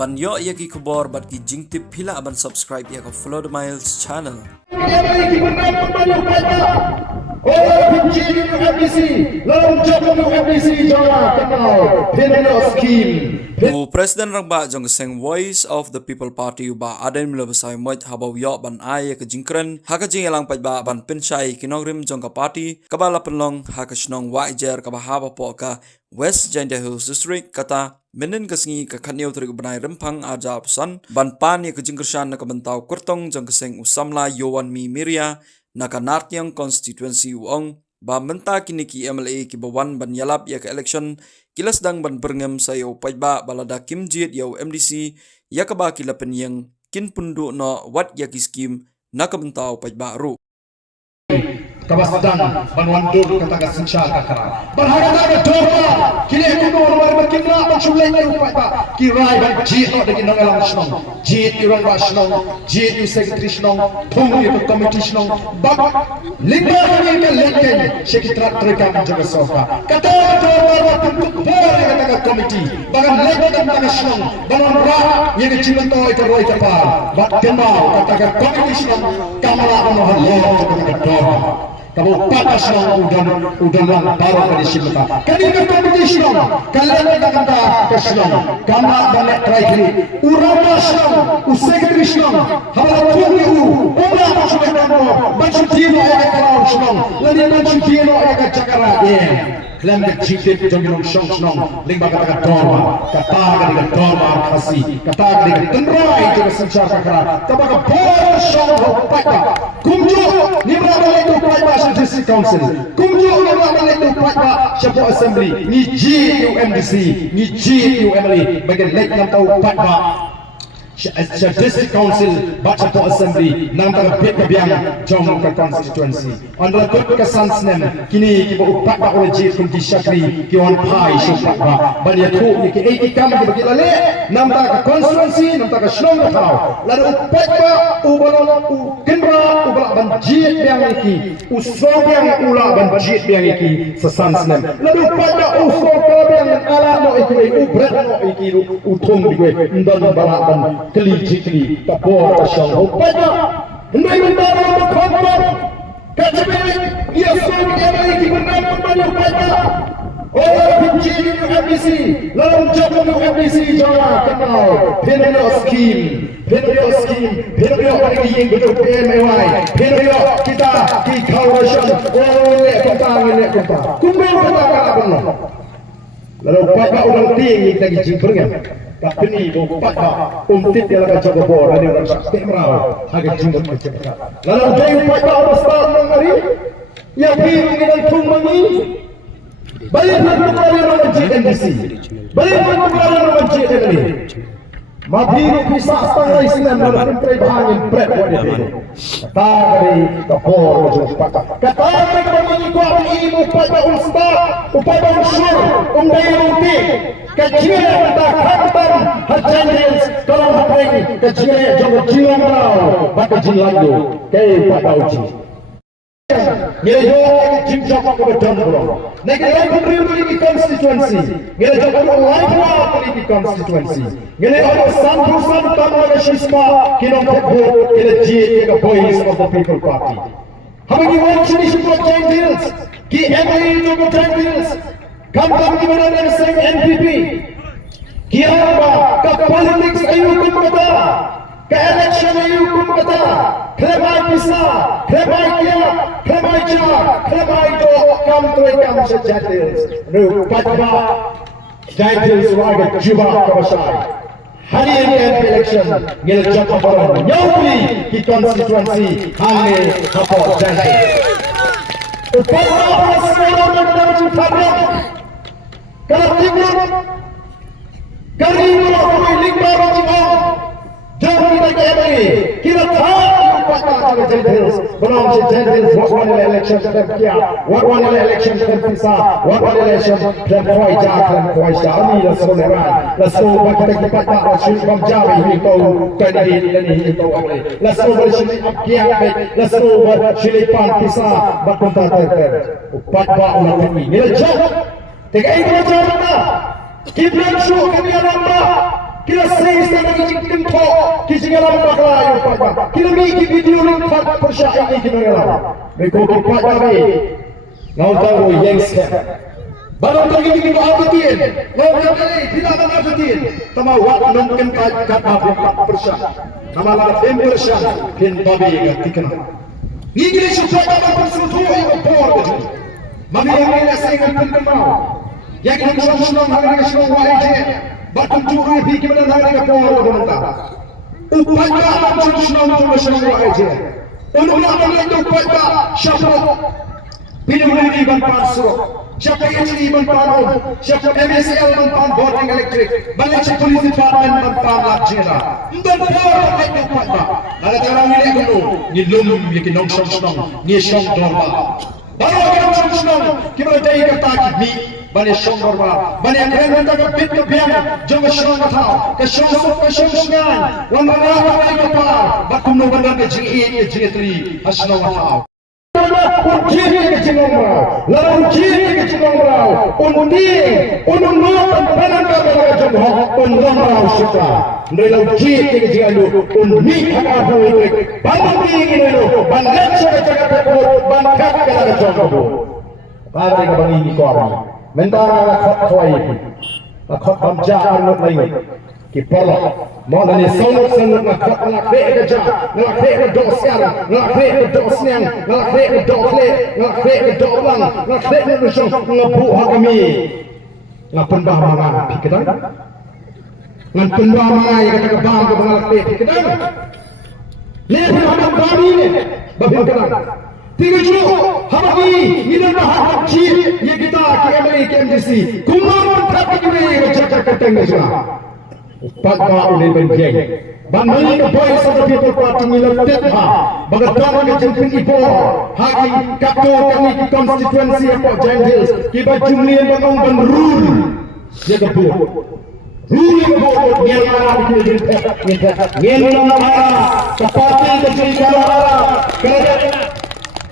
Ban yo ya ki kubor bat ki jingtip pila aban subscribe ya ka follow the Miles channel. Presiden rangba jong seng Voice of the People Party ba aden milo basai moj habaw yo ban ay ka jingkren haka jing elang paj ba ban pinsai kinogrim jong ka party kabala penlong haka shnong waijer ka bahaba po ka West Janda Hills District kata menen kasngi ka khanyo tri banai rempang aja pesan ban pan ya ka jingkershan na ka bantau kurtong jong seng usamla yowan mi miria na ka nartyang constituency uong ba menta kini ki MLA ki bawan ban yalap ya ka election kilas dang ban berngem sayo pajba balada kimjit yau MDC ya ka ba kilapen yang kin pundu no wat ya ki skim na ka bentau pajba ru kabasdan banwandur kata sencha kakara berharga ada doa kini aku nomor berkimla menculai rupai pak kirai ban jit no dengan nongalang snong jit irang rasnong jit yu secretary snong thung yu committee snong bab lingga ni ke lengken sekretariat rekam jaga soka kata doa bentuk bor kata committee bagan lengken kata snong banwan ra yang jilan toy ke roi kapal bab kenal kata committee snong kamala ono hal kata doa kamu patas nang udan lang baru kali simata kali ka competition kalian kata kesnong kama banyak terakhir urama snong usegri snong habala tuwi ura masuk kampo banci tino ya kalau snong lani banci tino ya cakara Klan kecil jombilong snong lingba kata dorma kata kali dorma kasih kata kali tenrai juga sencar kakara tabaka bor snong papa kumju ni berapa itu papa District Council kumju ni berapa itu papa Shapo Assembly ni GUMDC ni GUMLA bagian lek yang tahu papa District Council baca po assembly nang taga pit kabiang jom ka constituency andra kut ka sansnem kini ki bo upak ba oleh jit kunti syakri ki wan pai syupak ba bani thu ni ki 80 kam ki bagi lale nang taga constituency nang taga shlong tau lalu upak ba ubalong u kendra ubala ban jit biang iki usro biang ula ban jit biang iki sansnem lalu upak ba usro ka biang ala no iki ubret no iki utung di gue ndon bala ban keli tapor asyang upaya hendai mentara berkhidmat kacamata ia suami yang di benar banyak upaya orang kecil MDC lalu jatuh MDC Jawa kenal Penrio scheme yang betul PMAY Penrio kita di kawasan oleh kota kumpul kota apa lalu upaya orang tinggi lagi jingkrengan tapi ni bukan untuk dia lakukan jaga bola dia lakukan kamera agak jumlah macam tu. Lalu dia upaya apa start hari yang biru dengan tumbangi balik bertukar dengan GNDC balik bertukar dengan GNDC mabiru pisah setengah Islam dalam menteri bahan impret buat dia kata dari kapor kata dari kuat ini upaya upaya unsur daya unti kecil tak khatam hajanil kalau apa kecil jangan jilang kau maka jilang tu kau pada uji Gila jawab jim jawab ke betul bro. Negara pemerintah ini constituency. Gila jawab online ini constituency. Gila jawab sampusan tamu resisma kinong kebo gila jie ke voice of the people party. Habis ini sini semua changes. Ki MLA juga changes. Kampung di mana ada seng NPP. Ki apa? Ke politics ayu kumata. Ke election ayu kumata. Klemai bisa, klemai kia, klemai jah, klemai do, kam tuai kam sejatil. Rupatba, jatil suaga juba kabasai. Hari ini election, ngel jatuh baron. Nyawli di konstituensi, hangi kapor jatil. Upatba semua mendapat fabrok. Kalau timur, kari mulai lingkar jibang. Jangan kita kembali, kita tahu. Belum jadi what one election dan kia, what one election dan bisa, what one election dan koi jah, ini lah soleran, lah so kita kita tak rasul bangjawi ini kau kandidat dan ini kau apa, lah so bersih kia, lah so bersih pan bisa, berkontak ter, upat bah orang ini, ni jah, tiga ini macam mana? Kibran show kami orang bah. Kila saya istana kijing tho kijing alam bakla ayo pak. Kila mi ki video ni fat persya ini kijing alam. Mereka kipat kami. Ngau tahu yang sekarang. Baru lagi kita berhatian. Ngau tahu tidak ada berhatian. Tama wak mungkin kat apa persya. Nama lagi persya pin babi ketika. Ini supaya dapat bersuatu yang kuat. Mami yang ini saya ingin kenal. Yang ini semua hari semua wajib. Batum curi pergi mana hari kuat orang. Upaya macam semua wajib. Untuk apa itu upaya siapa? Pilih ban pansur. Siapa yang ban panon? Siapa MSL ban pan boarding elektrik? Balik si polis department ban pan lajera. Dan apa itu upaya? Ada cara ini aku ni lum yang nong song ni song dorba. Baru kita song kita jadi kata ni bani song dorba. Bani yang keren kita bit ke biang jangan song kata. Ke song sengan. Wan mana apa pa? Batum no bandar ke G3 asno kata. Ujian ke Cimonggrau, lalu ujian ke Cimonggrau, unun penan kata jomho, Cimonggrau suka. Lalu ujian ke Ciandu, unmi apa boleh, bangun tinggi dulu, banyak cara pekor, banyak kata jomho. Pada yang begini korang, mentara khot koi, khot hamjah arut lain. Kipala, mana ni sangat nak khek kerja, nak khek dok siang, nak khek dok siang, nak khek dok le, nak khek dok lang, nak khek nusun ngapu kami, ngapun bah mana pikiran, ngapun bah mana yang kata bang ke bang pikiran, lihat apa kami ni, pikiran. Tiga juru, hari ini dah haji, ye kita KMA KMDC, kumar tapi juga jaga ketengah juga. Pada oleh benjeng, banding voice of the people party milatet ha, bagatang ke jemput ipo, haki kapto kami constituency apa jendils, kiba jumlian bangun ban rule, dia kebut, rule kebut, ngel mana ngel mana, seperti kecil kalau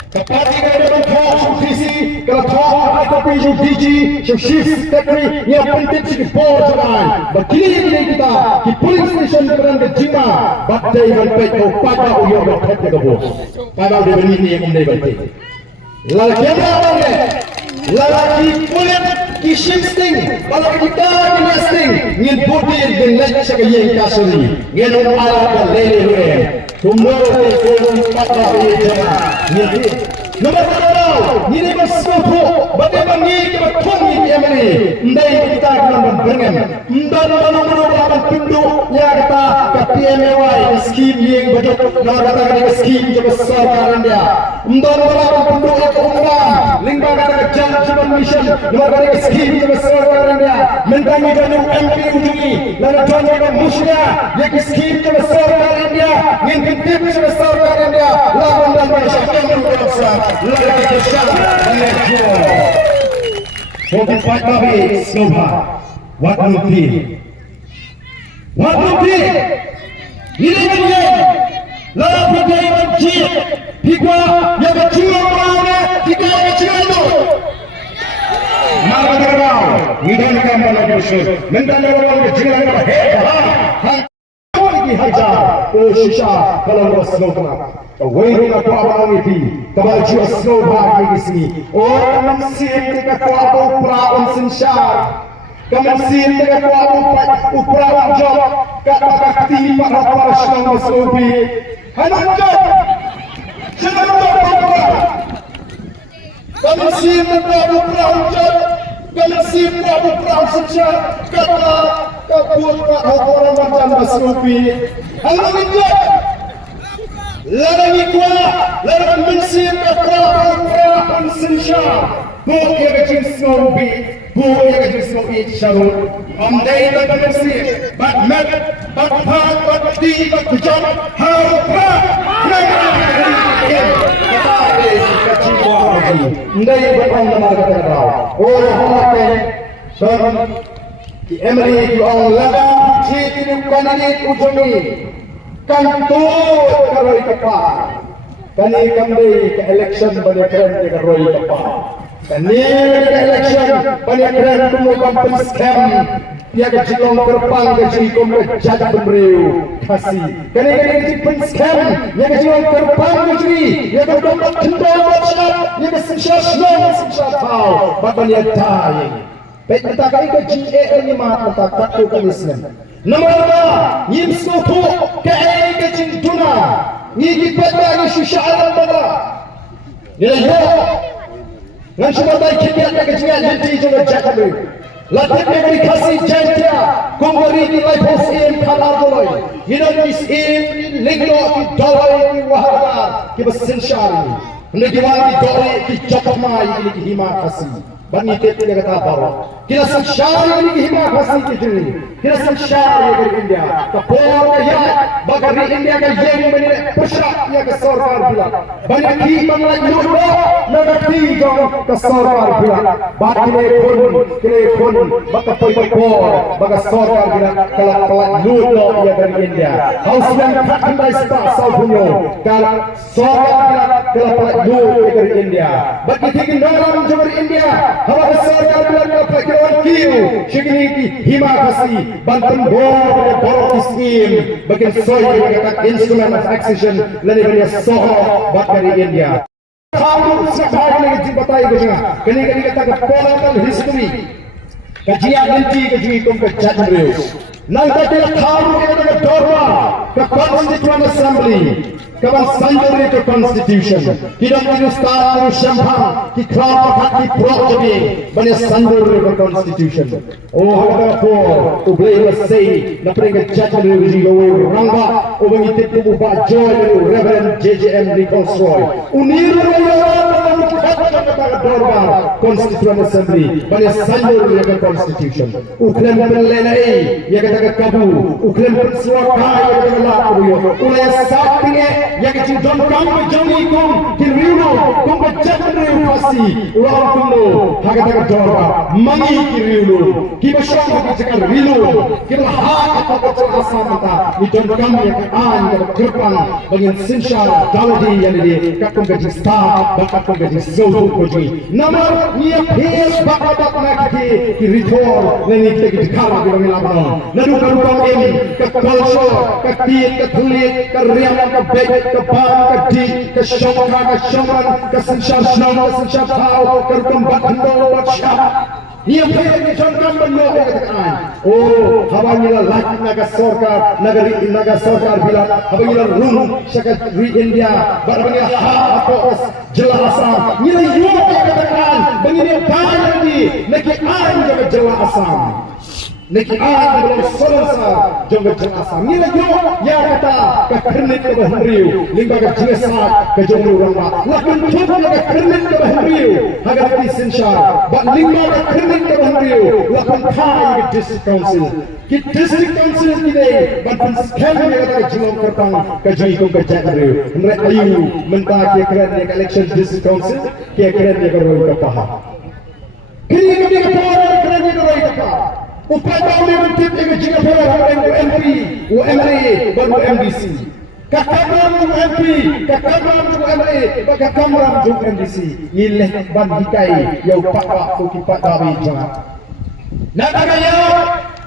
Kapati kada ban thok visi kada thok apa kopi ju DG ju chief secretary yang penting si board jalan bakili kita di police station beran ke jima batai ban peto pada uyo ban thok ke bo pada de bani ni yang dai ban lal kena bange lalaki kulit ki shifting kalau kita ki nesting ngin bodi den lek sa yang kasuri ngin ala ka lele we tumor ko pada uyo jalan ni nomor 2 ni bos ko bade bangi ke thong ni emri ndai kita kan berengan ndan nomor ban pindu ya kata ke PMAY scheme yang bajak na kata ke scheme je besar India ndan ban pindu ke umrah lingba kata ke jal jiban mission na kata ke scheme je besar India mentang itu MP ujungi lalu tuan ke musya ye ke scheme je besar India ngin tip je besar India lawan dan masyarakat lagi kesal lejo. Untuk Pak Babi Soba, Wat Nukri, ini dia. Lalu kita benci, kita yang benci orang, kita yang benci itu. Maka terkau, kita akan melakukan, mental orang berjalan hebat. Hajar, Shisha, kalau snow kena, waiting apa orang itu, kalau jual snow bagi di sini, orang mesir dekat kuat upra sensyar, kemesir dekat kuat upra job, kata kati para snow sobi, hanya job, jangan apa, kemesir dekat upra job, kemesir dekat upra sensyar, kata kapur orang macam Basupi, hanya itu. Larang ikut, larang mensir kapur sensyar, bukan kecil Snowy, bukan kecil Snowy Sharul. Andai tak mensir, bat di, bat jam, harap, andai bukan nama kata kau. Oh, hati, di Emri itu orang lawan, ciri bukan ini ujungi, kantor karoi kapal, kani kembali ke election pada keren ke karoi kapal, kani ke election pada keren kumpulan scam, Ia ke jilong terpang ke jikom ke jajak beriu kasih. Kini di penskem. Ia ke jilong terpang ke jiri. Ia ke dompet kendal macam. Ia ke sensyar senang sensyar tahu. Bapak ia dying. Baik kita kali ke JA ini mah kita katu ke Islam. Nomor 2, yim suatu ke ai ke jintuna. Ni kita bagi syusya'an bala. Nilai yo. Ngan syubatai kibiat ke jingan nanti juga jatuh. Latih memberi kasih jantia, kumberi nilai posim kalah doloi. Hidup isim linglo di doloi di wahara, di bersensyari. Hendak diwali doloi di jatmai di hima kasih. Bani tete dia kata baru. Kita sensyari di hima kasih di sini. Kita sensyari dari India. Kapor kaya, bagari India ke yang menilai persyak ia ke sorkar bilang. Bani kipan lagi lupa, negati jong ke sorkar bilang. Bani kile pun, baka poi-poi, baka sorkar bilang kelak-kelak lupa ia dari India. Haus yang kakandai sepak saupunyo, kalau sorkar bilang kelak-kelak lupa dari India. Bagi tinggi dalam jumlah India, hawa sorkar bilang kelak-kelak kilawan kiu, syekini hima kasih. Banten bola borok istim bagian soy kata instrument of accession lain dari soho bat dari India. Kamu sebagai lagi jumpai begini. Kini kata political history. Kajian nanti kajian itu kejadian. Nanti kita kamu kata dorma ke Constituent Assembly. Kawan sanduri ke Constitution. Tidak perlu start champagne. Di kerap di project banyak sanduri ke Constitution. Oh, ada apa? Ublay masih nak pergi jatuh di luar rangka. Orang itu tu buat joy dari Reverend JJM Reconstruct. Uniru yang kata dorma Constituent Assembly banyak sanduri ke Constitution. Uklam berlenai. Ia kata kabu. Uklam bersuakai. Ia kata laku. Ulai saktinya. Yang kecil kamu joni kum kiriuno kum berjatuh pasti ulang kuno haga dorba mangi kiriuno kita syang kita kiriuno kita hak apa kecil asam kita itu kamu yang an yang kerpan bagian sensyar daldi yang di kakung gaji star kakung gaji zozo koji nama niat hil bakat nak ki ritor leni kita dikara di bawah lapangan nadu karuang ini ke culture ke tiap ke kulit ke riang ke baik keban, kedi, kesyongkan, kesensyar senang, kesensyar tahu, kerkembat hendong, wajah. Ia pergi dicontohkan benar katakan. Oh, hawanya lagi naga sorkar bilang, hawanya runung syakat di India, barangnya hak atau jelasan. Nilai juga katakan, begini banyak di negeri jaga jelasan. Neki belum selesai jangka jelasan. Nilai yo yang kata kekernet ke bahriu, limbaga jelasan ke jangka orang. Lakukan cuba ke kernet ke bahriu, agar disensyar. Bak limbaga kernet ke bahriu, lakukan kai ke district council. Ke district council kita, bantuan sekali yang kata jelom kertang ke jangka ke jangriu. Mereka ayu mentah ke kernet ke election district council, ke kernet ke orang kapah. Kini kami kapah kernet ke orang kapah. Upaya kami mentip dengan jika orang MP, UMA, baru MDC. Kakakam MP, kakakam UMA, kakakam MDC. Ileh ban hikai, yau pakak kukipat dawi jangan. Nak kaya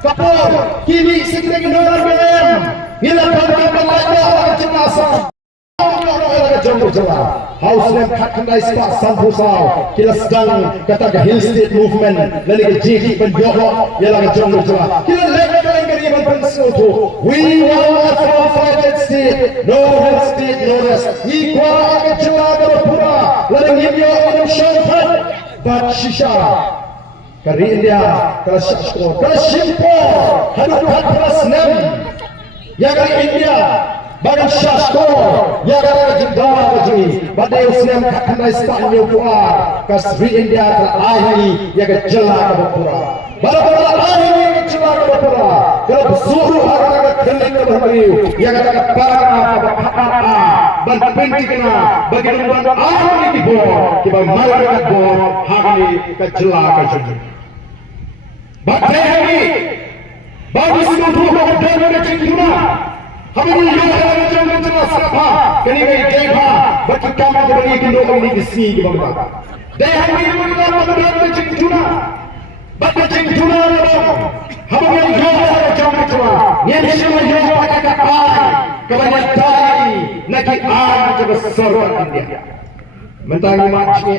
kapur, kini sekali dolar BM. Hilang kapal lagi orang jenazah. Haus yang kakandai sepak sampusau kila sedang kata ke Hill State Movement lalu ke JD penjoko ialah ke jonggo jelah kila lekat yang keriban pensil tu we want a full-fledged state no head state no rest equal ke jelah ke pura lalu ngimyo minum syampan bat shisha kari India kala syashko kala shimpo hadut katras nem ya kari India bagan syashko ya kara jindara bajini badai usnam kakandai sepanyo puar kasri India kala ahi ya ke jelah ke pura bala-bala ahi ya ke jelah ke pura kala besuruh harga kenik ke bahriu ya kata parana apa ban pinti kena bagi ban ahi di bawah kiba malah ke bawah hari ke jelah ke jelah badai hari bagi seluruh ke dan ke jinduna Kami ini yang jangan jelas apa. Kini kami deha, bagi kami bagi kita ini kesi kita. Deha ini kita berada di juna. Baka jingtuna naman. Habang yung yawa na jama tua. Yan siya may yawa na kapay. Kabanyan tayo. Nakiaan sa basorban India. Mentang macnya.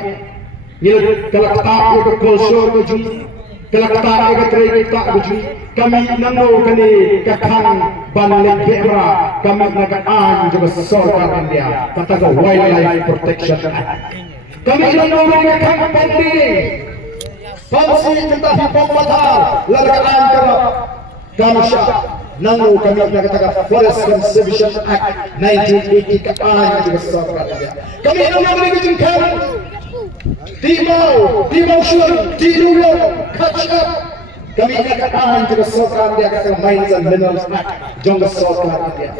Nila kalaktak ko kulsor ko jung. Kalaktak ko trayita ko jung. Kami nano kani kakang balik bera. Kami nakaan sa basorban India. Kataga Wildlife Protection Act. Kami nano kani kakang panding. Pansi tetapi pembatal largaan kamusya nanggu kami katakan Forest Conservation Act 1980 keaan juga sesuatu kami ingin memberi kejengkan timau syur tidurung catch up kami ingin keaan juga sesuatu dia kata Mines and Minerals Act jangka sesuatu dia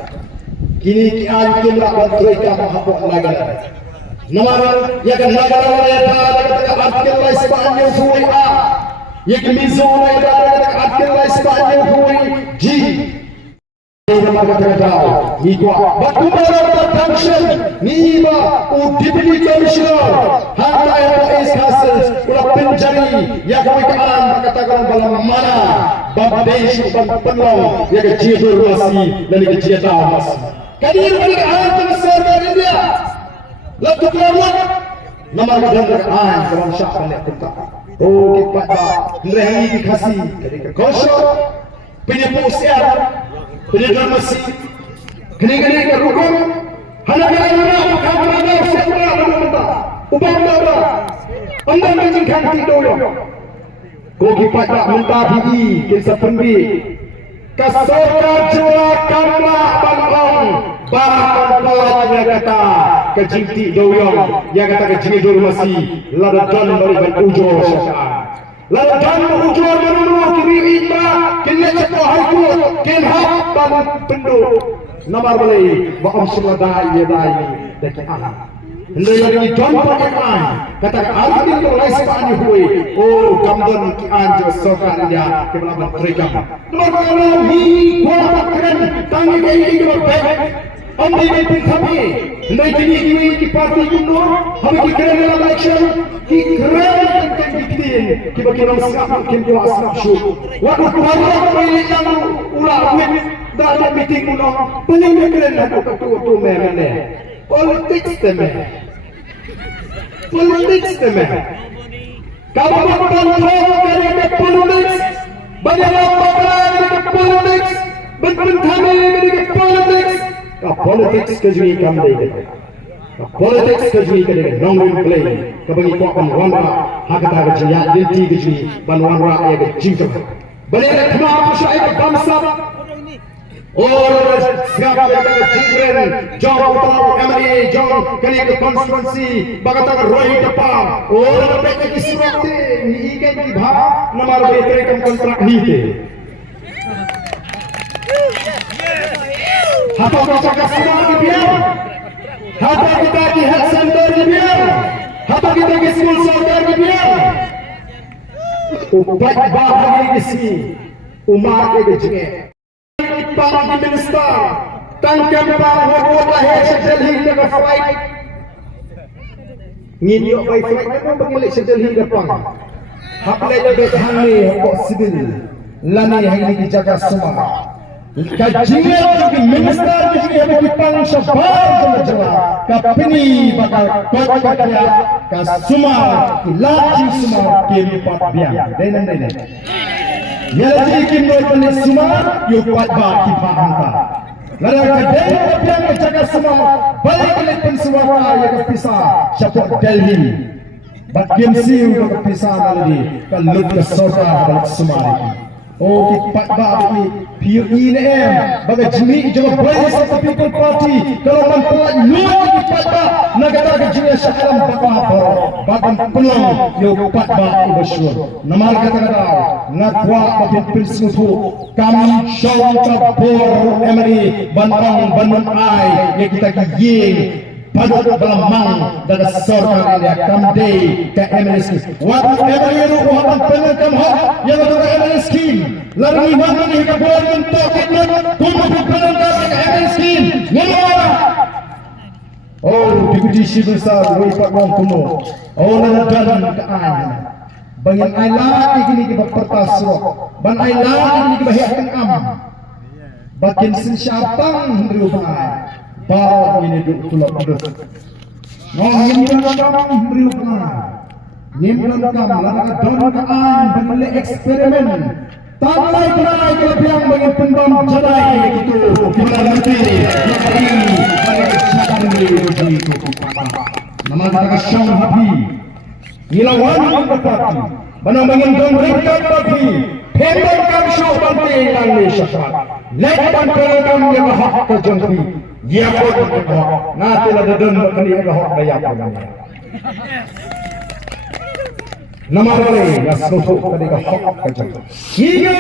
kini keaan kimlah bantuan mahapuk lagi Namara ya kan nagara ya kata artikel lai Spanyol hui a ya kan mizo lai kata artikel lai Spanyol hui g nama kata kau ni gua batu bara function ni ba deputy commissioner hanta ya castles ulah penjari ya kau kean katakan balam mana babdesh ban penolong ya ke jidur masih dan ke jeta masih kadir balik hantu serta India Lalu kelawat nama dan keaan dalam syak balik kita. Oh kita nerahi dikasih dari kekosor, penyepu siar, penyepu masih, kini ke rukun, hanya kerana kamu siapa anda, ubah anda, anda menjengkan tidur. Kau kita mentah biji kisah pendi, kasorka jua kamla bangkong. Barang pelajnya kata kejinti doyong yang kata kejinti masih ladadan berikan ujur syaitan ladadan ujur menurut kiri imba kini cepo haiku kini hak dan penduk namar boleh baham sumadai yadai deki alam hendai yang ini contoh iman kata arti itu laispan hui oh kamdan ki anjo sokan dia kebelaban terikam namar boleh hi kuat keren tangi ini keberbek Anda ini kami, anda ini di parti kuno, kami kira dalam election, kira kan bikin, kita kira siapa mungkin kuasa nafsu. Waktu hari ini yang ulah win dalam meeting kuno, paling keren aku ketua mana? Politics temen. Kalau kontrol dari politics, banyak orang dari politics, berpengaruh dari politics. Politics kejui kam deh, politics kejui kedai nongol play, kebagi kau wanra, hakat hakat jaya dinti kejui, ban wanra ya kejingkam. Balik kemana masyarakat bangsa, orang siapa yang kejingkren, jauh utara MRA, jauh kali ke konstituensi, bagata roy depan, orang mereka kisahnya ni ikan di bah, nama mereka kontrak ni te. Apa kita sedang dibiar? Apa kita di health center dibiar? Apa kita di school center dibiar? Upat bahagia di sini, umat itu juga. Pang di minister, tangkap pang waktu lahir sedeli dengan fight. Ngin by fight kan bagi sedeli depan. Haplai lebih hangi kok sibil, lani hangi dijaga semua. Kajian juga minister juga bagi pangsa bahagia jawa. Kapini bakal kota kaya kasuma ilaji semua keempat biang. Denen. Ya jadi kimno penis semua yuk buat baki bahangka. Lalu kedai biang jaga semua balik ke pensuara yang berpisah siapa Delhi. Bat KMC untuk berpisah lagi kalau ke sorga balik semua lagi. Oh kipat babi PUEM bagai jini juga boleh satu people party kalau membuat luar kipat bab negara kejini syakalam bakal bagan pelang yo kipat bab bersyur nama kata-kata ngakwa bagian pensuhu kami syawal kabur MRI banang banun ai yang kita giging pada belamang dan sorga ini kamde ke MNS waktu MRI ruhuan penengkam hak yang ada MNS skin lari mana ni kabuan untuk kita kumpul penengkam ke MNS skin ngomong oh deputy chief besar wipak wong kuno oh nana dalam kean Bangin ay laki gini ki berpertasro. Ban ay laki gini ki bahiyahkan am. Bakin sin syatang hendri upanay. Bawa ini duk tulak pedus. Ngomong kam hendri upanay. Nimran kam lana don kaan bangile eksperimen. Tanai tanai kelebihan bagi pendam jadai itu. Kita nanti hari ini bagi kesehatan ini itu. Nama kita Syam Habi. Ilawan berkati, menambahkan mereka bagi pembankan syuhbante Indonesia. Lekpan perekam yang hak kejengki, ia pun berhak. Nanti ada dan berkini ada hak daya pun. Nama boleh, ya susu tadi hak kejengki. Hingga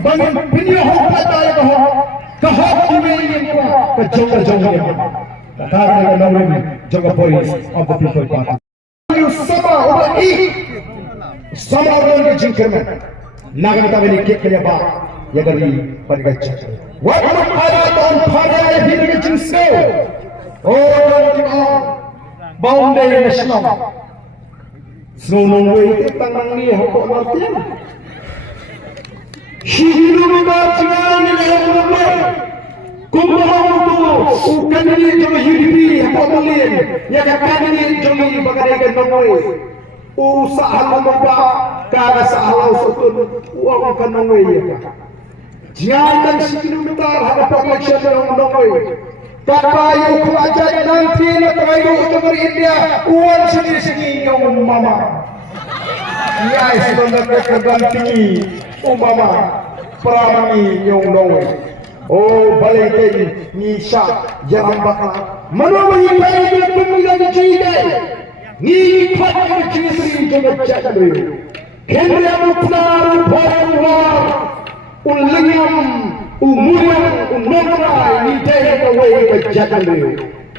bangun punya hak kata yang hak kini yang kejengki yang. Katakan dengan nama jaga polis of the people party. Sama orang sama orang kejengkeman. Naga kita ini keknya bah, ya dari pada cakap. Waktu ada tahun pada yang hidup kejengkel. Oh, boundary nasional. Senang itu tangan ni hak mati. Hidup kita jangan ini orang. Kumpulan itu bukan ini cuma hidupi apa boleh ya kan ini cuma bagaikan nomor usaha lomba cara sahalau sutun uang kan nomor ya jangan sekitar ada promotion nomor kapai ukaja nanti nak kayu umur India uang segi yang mama ya sebenarnya keganti umama perami yang nomor. Oh balik lagi Nisha jangan bakal menemui bayi pemilihan jigai ni patut jisri jaga jadri kendra mutlar baruar uliam umuriam umurai ni daya kawai ke jadri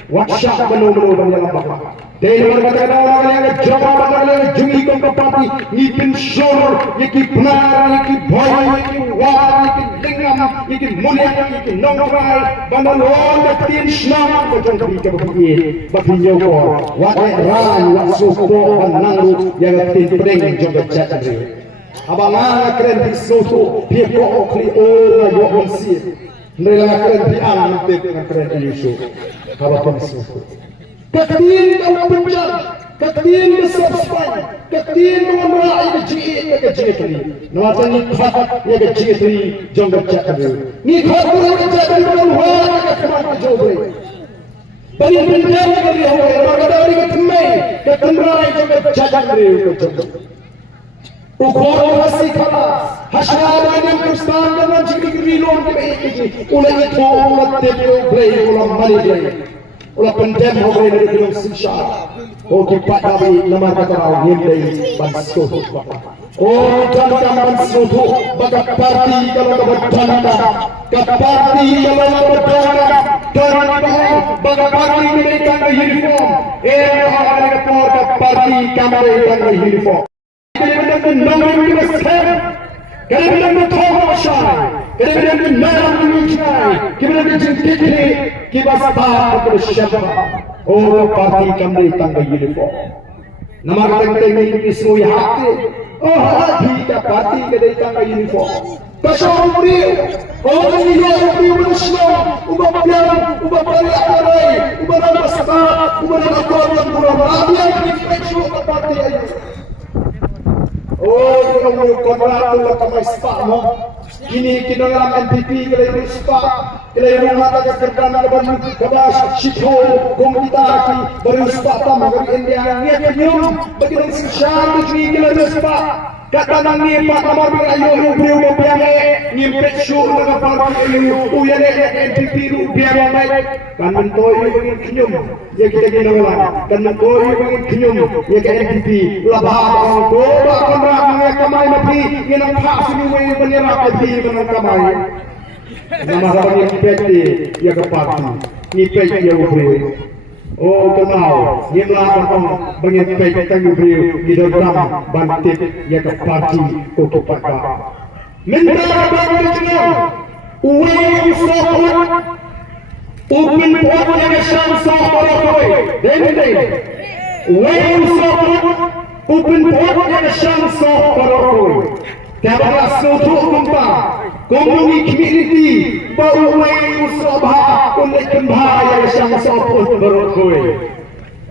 wakshak menu banyak bakal dari mereka orang yang jawab orang jumi kompati ni pensyur iki benar iki boy iki war iki lingam iki mulia iki nongrai bandar orang tin senang macam kita begini bagi nyawa wae ran wasupo nangu yang tin pring juga jadri abang keren bisutu piko okli ora yo onsi nela keren di alam dengan keren isu kalau bisutu ketin kau penjar, ketin kesespan, ketin mengerai kejitri. Namanya ni khat ya kejitri janggut cakap. Ni khat pun kejitri berluar keman jauh. Bani penjar kali awal, maka dari ketemai, ketemrai janggut cakap kejitri. Ukur kasih kata, hasilnya yang kustan dengan jikri rilon kebaik. Ulai itu umat tebel play ulam mali play. Ulah pendem orang dari dalam sisha. Oh kipat kami nama kata orang yang dari bansuh. Oh jangan bansuh. Bagai parti kalau berjanda, parti kalau berjanda, dan bagai parti mereka uniform. Orang yang parti kami mereka uniform. Kita menang kita sekarang. Kita menang Thomashan. Kita menang Mijai. Kita menang Jengkiri. Kita start bersama. Oh parti kami tangga uniform. Nama kita ini semua hati. Oh hati kita parti kita tangga uniform. Kasih umri. Oh ini umri bersama. Ubah biar, ubah balik arai, ubah nama start, ubah nama korban kurang. Apa yang kita cuba parti ini? Oh, kamu kontratu kamay spa mo. Kini kinangalan NPP kaya yung spa. Kaya yung mga taga-kerdan na kabas, shito, kumitaki, baru spa tama kaya India. Niya yung bagi ng sisyado kaya yung spa. Kata nang ni Pak Amar ayo yung beliau mabiyange ni petsu na parti ayo uyan NPP biyange kan mentoy yung kinyum ya kita ginawa kan mentoy yung kinyum ya ke NPP labah ko ba kamra mga kamay mapi ginang pass ni way panira pati ng kamay namaharap yung peti ya ke parti ni peti ya beliau. Oh kenal, yang lakukan banyak petang beliau di dalam bantik ya ke parti koko pakar. Mentara banyak jenau, uang sohor, upin puat yang syam sohor koi, dendeng, uang sohor, Open port yang chance of parokoi. Tiada suatu kumpa, komuniti community, bauai usaha untuk kembali yang chance of parokoi.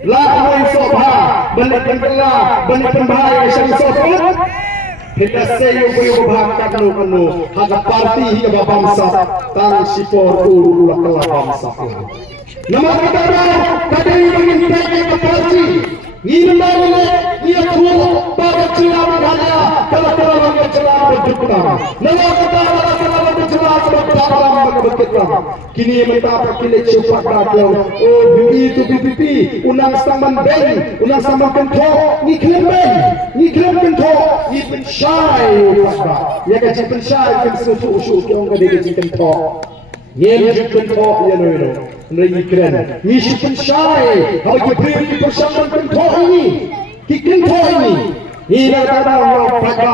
Lakukan usaha, balik kembali yang chance of kita sayo berubah kanu hak parti hingga bangsa tang sipor ulah kelah bangsa. Nama kita tadi mengintai ke parti. Ni tua pada celah berada kalau celah berjuang. Nama kita kalau celah berjuang berketam. Kini minta pakilai cepat datang. Oh itu PPP unang saman ben, unang saman kentok. Ni klaim kentok. Ni pensyai pada. Ya kan pensyai kan susu yang kau dia kentok. Yang kentok ya no. Lagi keren. Ni pensyai. Kalau kita beri persamaan kentok ini. Kentok ini. Ini kata orang pada.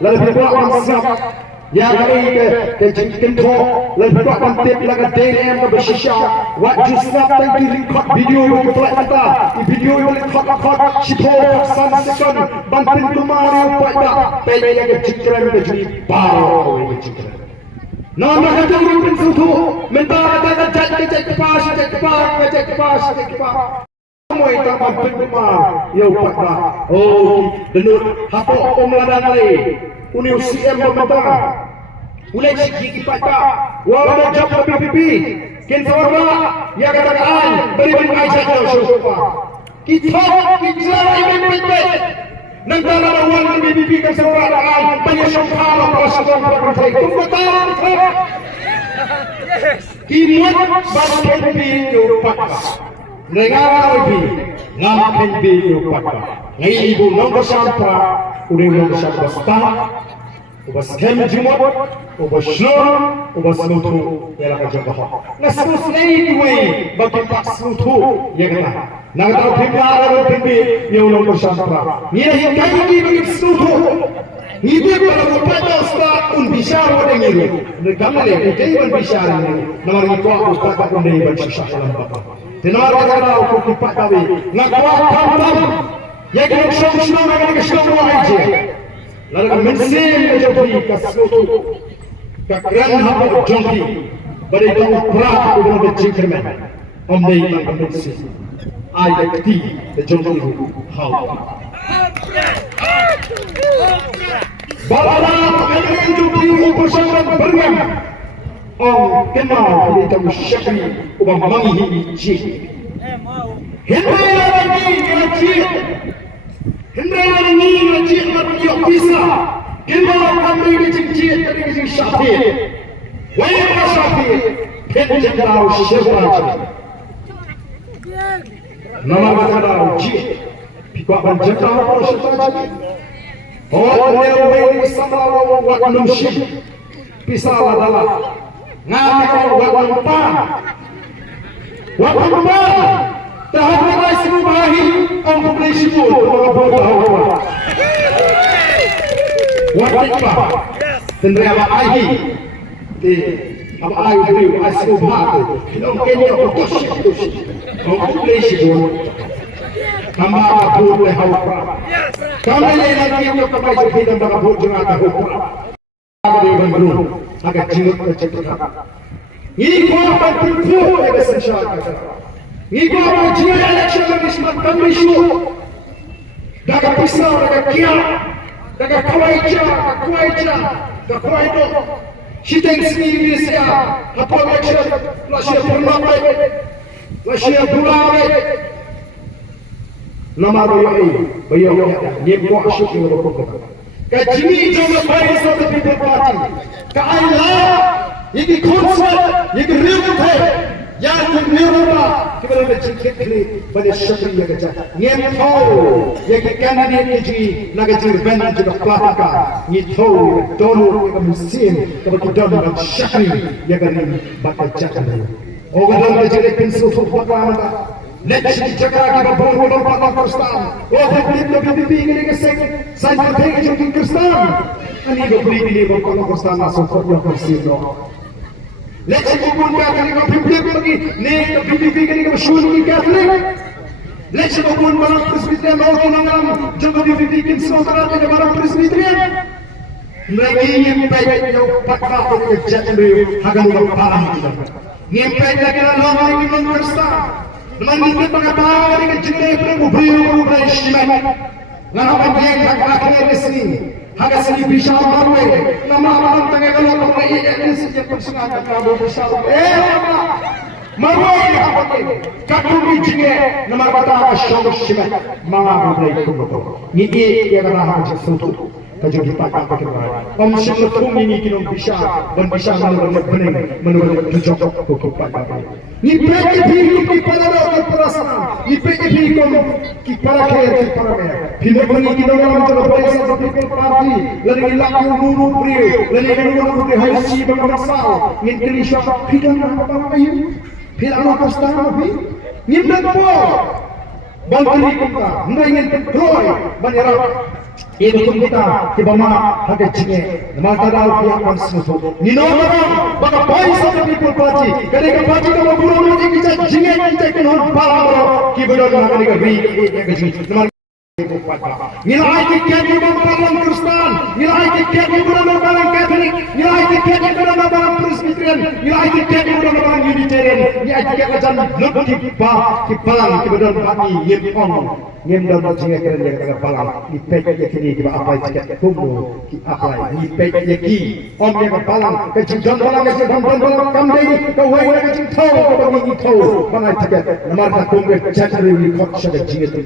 Lalu berbuat masak. Ya kali ke kentok. Lalu berbuat mantip laga DM ke bersisya. Wajib snap tadi record video ke flight kita. Video boleh record sipor sanksikan bantin kemari pada. Tadi yang kecikran ke jadi baru kecikran. Nama kata mungkin suatu minta kata cek kepas. Semua itu mampir rumah, ya pada. Oh, denur apa pemeladan lagi? Uni UCM meminta, mulai segi pada. Walau jawab PPP, kin seorang ya katakan beri aja jauh. Kita ini PPP. Negara lawan PPP kan seorang banyak sangkala perasaan berkata itu betul. Kimuat bangkit biu pakka. Negara lebih ngamakin biu pakka. Ibu nombor sampah, udah nombor sampah stang, ubah skem jumut, ubah slur, ubah selutu, bela kerja bahwa. Nasus lagi bagi pak selutu, ya kan? Nagtaw pimara pimpi yung nombor sampah. Nila hingkay bagi selutu. Hindi para upata sa unbisar ng ilo. Nagkamali, hindi man bisar ng naman ito ako upata kung hindi man siya sa alam baka. Tinawag ka na ako kung ipatawi. Nagkawa kamtam. Yagi nagsiyong na nagsiyong mo ay siya. Lalang mensin na jodi kasuto. Kakran hapa jodi. Bari ito uprat ko na bechikremen. Omday ang mensin. Ay dakti na jodi how. Bala ang jodi upasan berngam. Ang kenal dito syakri ubang mangihi ji. Hindi lagi ngaji nabi bisa. Kita kami dicinci dari sisi syafi. Wahai syafi, kita jauh syurga. Nama kita uji. Pikwa banjau syurga. Oh, wahai sama waktu syih. Bisa adalah ngakak waktu tahap mulai semubahi ang publisimo mga botaw. Waktu tendre ama ahi di ama ahi dulu semubahi ang kenya utos ang publisimo kama abot le hawa kama le lagi yung kapay sa kitang mga bojong at hawa agad yung bangro agad jinot na cekita ini ko ang pinto ay kasansya Iko ang jiwa election ng ismat kamisyo. Daga pisaw, daga kia, daga kakway do. Shiteng sini siya, hapon election, lasya purnamay, lasya bulamay. Namaro yung bayo nipo asyik yung rupok. Kajimi ito na bayi sa People Party. Kaayla, iki konsert, iki rilute. Yang menyuruh kita bercakap pada syakri yang kecil. Yang tahu yang kanan yang kecil nak jadi band juga pelaka. Yang tahu donor yang musim kebetulan dalam syakri yang kini bakal cakap. Orang yang jadi pensul berapa? Let's cakap kita berbuat apa Kristen. Orang yang PPP ini kesek saya pergi jadi Kristen. Ani beri ini berbuat Kristen masuk yang Kristen. Let's go pun kaya kini kau PPP lagi, ni PPP kini kau syur ni Katolik. Let's go pun barang presbyterian mau kunang jangan dibikin semua ada barang presbyterian. Mereka ingin baik jauh pakar untuk jatuh hagan berparah kita. Ngempet lagi dalam ini mengersta. Mandi pengapa dengan jenis beribu berishimat. Ngapa dia akhirnya di sini? Haga sini bisa marwe. Nama orang tengah kalau kau ini sejak persengaja kamu bisa. Marwe apa ini? Kakumi jenis nama kata asyam shimat. Mama boleh kumpul. Ini yang orang sesuatu. Kajau kita pakai kepada. Om syukur ini kita bisa menurut bening menurut tujuan untuk pakai. Ni pergi di pada orang perasaan. Ni pergi di para kaya para kaya. Bila pergi kita orang terbaik satu people party. Lalu laku nuru beri. Lalu nuru beri haji bermasal. Ni Indonesia kita nak apa ini? Bila anak kasta apa? Ni berapa? Bangkiri kita. Mereka ingin deploy banyak. Ini kita ke bawah harga cingek. Maka dah pihak konsumen. Ni nomor bapa boys of the people party. Kerana parti kamu burung lagi kita cingek kita kena bawa. Kiberon nak ni kami kerja. Nilai tiket di bawah Kristen, nilai tiket di bawah Katolik, nilai tiket di bawah Presbyterian, nilai tiket di bawah Unitarian, nilai tiket macam lebih kipalang kiberon kami ngem dalam jingga kerana yang tengah palang ni pek yakini di apa tiket kumu ki apa ni pek yaki yang palang kejadian palang kejadian kami kawai kejadian tahu kami tahu mana tiket nama tak kumu jadi rekod sudah jingga tu.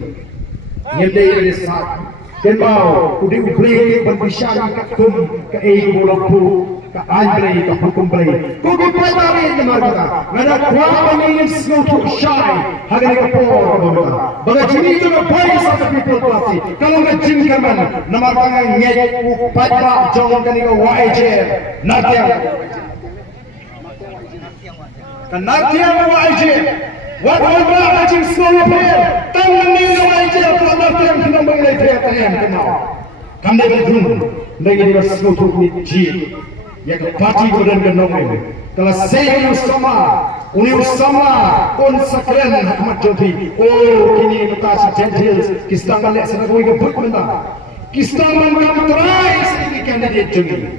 Nyendai saat kenal udah ubri berbicara kakum ke ego lampu ke andre ke hukum beri kau kepala ni marga ada kuat ingin sesuatu syai harga kapor bagai ini tu baik satu people party kalau ngejin kaman nama tangan nyet upaya jangan kani ke YJ natia YJ What about the small player? Tangan ni orang itu apa yang kita mengenai player yang kenal. Kami berdua lagi di sesuatu ni yang parti bukan kenal ini. Kalau saya uni sama, sakren Ahmad Jofi. Oh, kini Natasha Gentiles, kita balik sana kau ikut benda. Kita mengambil try ini kandidat Jofi.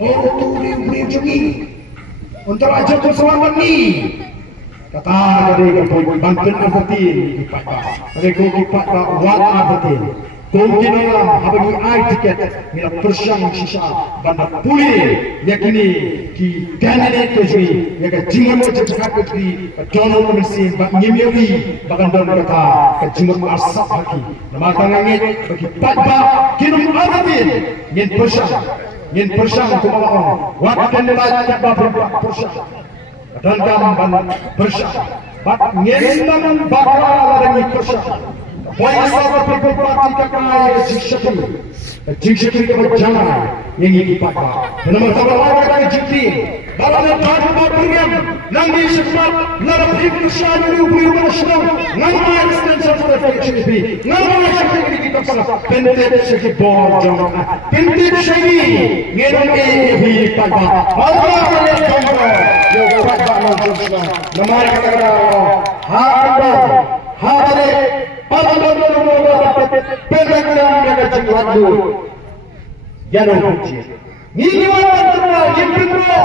Oh, tu beri Jofi. Untuk ajar persoalan ni. Kata dari kau bantuan abatin kipat dari kau kipat wat abatin kau kini dalam abadi air tiket mila persang sisa bandar pulih yakini ki kandidat kejui yaga jingan macam cakap kejui Donald Messi bak nyemiawi bahkan dalam kata kejingan asap haki nama tangannya bagi patba kini abatin yen persang kumalang wat kandidat kipat persang dan gambar bersama. Bak nyenang bakal ada ni bersama. Banyak sahabat people party kakak jingshati keberjangan yang ini pakar. Nama sahabat kakak jingti. Dalam tahun berperiam, nanti sempat dalam hidup syariah ubri nasional. Nama extension for the HDP. Nama syariah kita salah. Pented segi borjong. Pented segi ngerang ini pakar. Allah boleh kamu. Yo pakar nasional. Nama kata Hamba. Pedagang yang kecil jangan kunci. Ini orang terkenal yang berdua.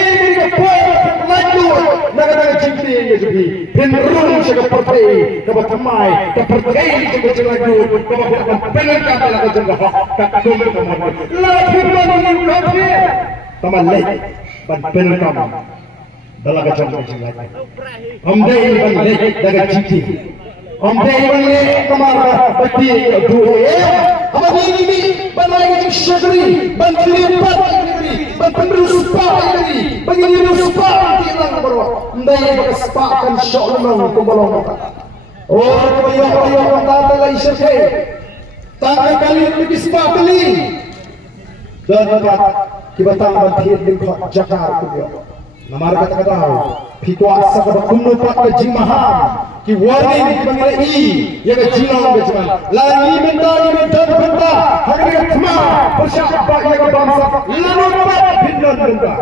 Ini kepada lanjut negara cinta yang jadi. Penerung seperti kebertemai, kepercai seperti lanjut. Kepada penerang dalam kejenggah tak tunggu kemudian. Lalu ini kafe. Taman lek dan penerang dalam kejenggah. Amdai ini lek dalam cinta. Amdai ini kemana bagi dua ya. Apa ini banyak syagri, banyak penerus ini, penerus hilang berwa. Amdai berkesepakatan syolong kumbalong. Oh, koyo kata lagi syagri. Tak kali lebih sepakali. Dan dapat kibatang bantir di Jakarta juga. Namar kata-kata pitwa asa ka kumno pat ka jimaham ki warning pangira ya ka jinong ka jaman lagi benda hari ka thma persyak ba ya ka bangsa lalu pat benda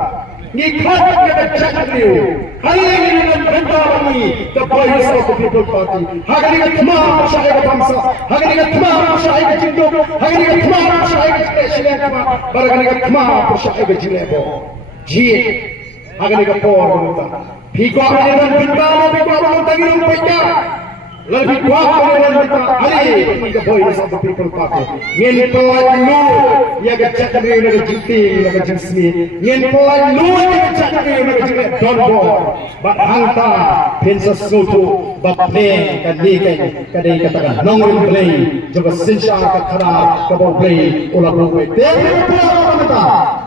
ni khat ka chakriu hari ni benda bani the voice of the people party hagani ka tamam shahi ka tamsa hagani ka tamam shahi ka jindo hagani ka tamam shahi ka shile ka baragani ka tamam shahi ka jile bo ji hagani ka por bonta phiko adan bintana phiko adan tagirung pekya lebih kuat pemerintah Ali the voice of the people party ngin pelai lu ya gajak ni na jinti na jinsmi ngin pelai lu ya gajak ni na jinti don bo ba hangta pensa soto ba play kadi kadi katakan nongol play juga sinsha ka khara ka bo play ola bo te pemerintah